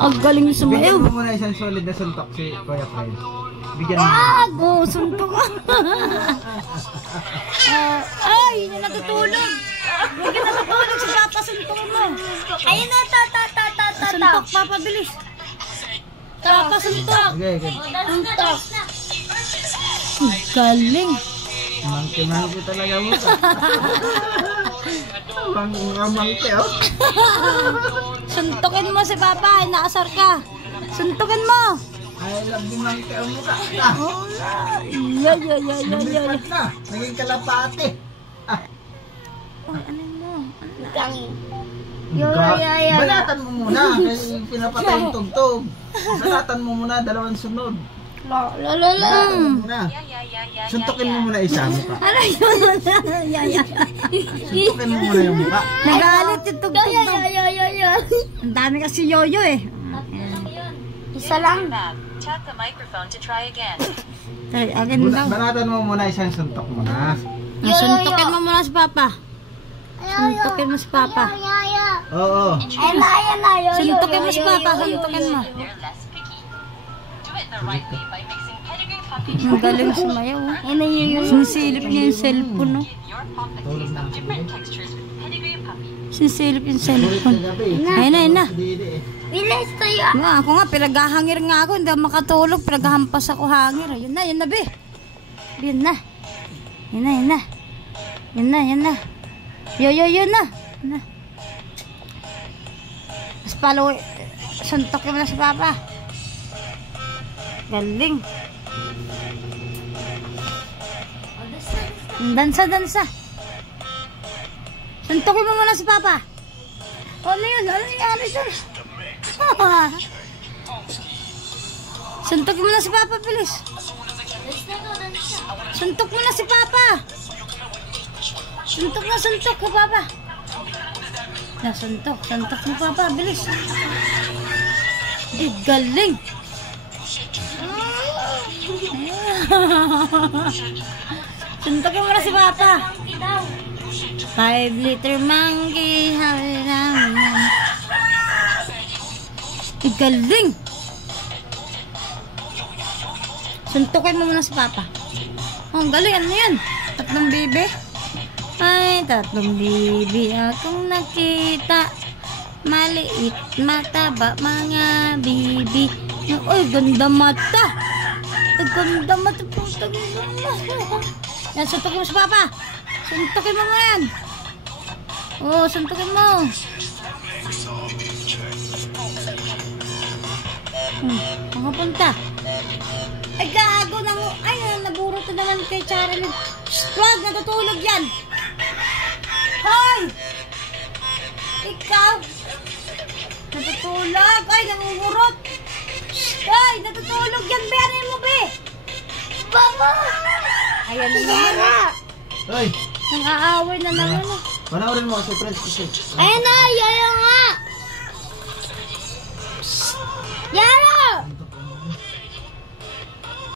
Ang galing yung sumayaw. Bigyan mo muna isang solid na suntok si Kuya Fred. Bigyan mo. Go, suntok ka. Ay, yun yung natutulog. Huwag yung natutulog si Papa, suntok mo. Ayun na, suntok, Papa, bilis. Papa, suntok. Okay. Suntok. Galing. Mangke talaga mo. Mangke, oh. Suntukin mo si Papa, inaasar ka. Suntukin mo. I love you, mangke ang mukha. Yeah. Lumipat na. Naging kalapate. Ano mo? Banatan mo muna. Kasi pinapatay yung tugtog. Banatan mo muna, dalawang sunod. Banatan mo muna. Suntukin mo muna isa mukha. Ano yun? Suntukin mo muna yung mukha. Nagalit yung tugtog. Ang dami kasi yoyo eh. Isa lang. Tap the microphone to try again. Ay, agad daw. Banatan mo muna isang suntok muna. Suntukin mo muna si Papa. Suntukin mo si Papa. Oo. Suntukin mo si Papa. Suntukin mo. They're less picky. Do it the right way by mixing pedigree puppy Ang galing sumayaw. Sinisilip niya yung cellphone, no? give your pup a taste of different textures with pedigree puppy. Sinisilip yung cellphone. Ayun na. Bilis tayo. Ako nga, pinaghahangir nga ako. Hindi ako makatulog. Pinaghahampas ako hangir. Yun na, be. Yun na. Yun na. Mas palo, suntok mo na si Papa. Galing. Dansa. Suntokin mo muna si Papa. Ano yun? Ano nangyari dyan? Suntokin mo na si Papa, bilis. Suntok mo na si Papa. Suntok ka, Papa. Suntok mo, Papa, bilis. Galing. Suntokin mo na si Papa. 5-liter monkey. Galing. Suntukin mo muna si Papa. Ang galing, ano yan? 3 bibi. Ay, 3 bibi akong nakita. Maliit, mataba, mga bibi. Ay, ganda mata. Ganda mata. Yan, suntukin mo si Papa. Suntukin mo nga yan. Oo, suntukin mo. Makapunta. Ay, gago na mo. Ay, naburot na naman kay Charlie. Wag, natutulog yan. Hoy! Ikaw. Natutulog. Ay, namumurot. Ay, natutulog yan. Bayarin mo, be. Papa! Ayan na naman. Hoy! Nang-aaway na naman. Panoorin mo kasi Fred. Ayan na, yaya nga. Yaya!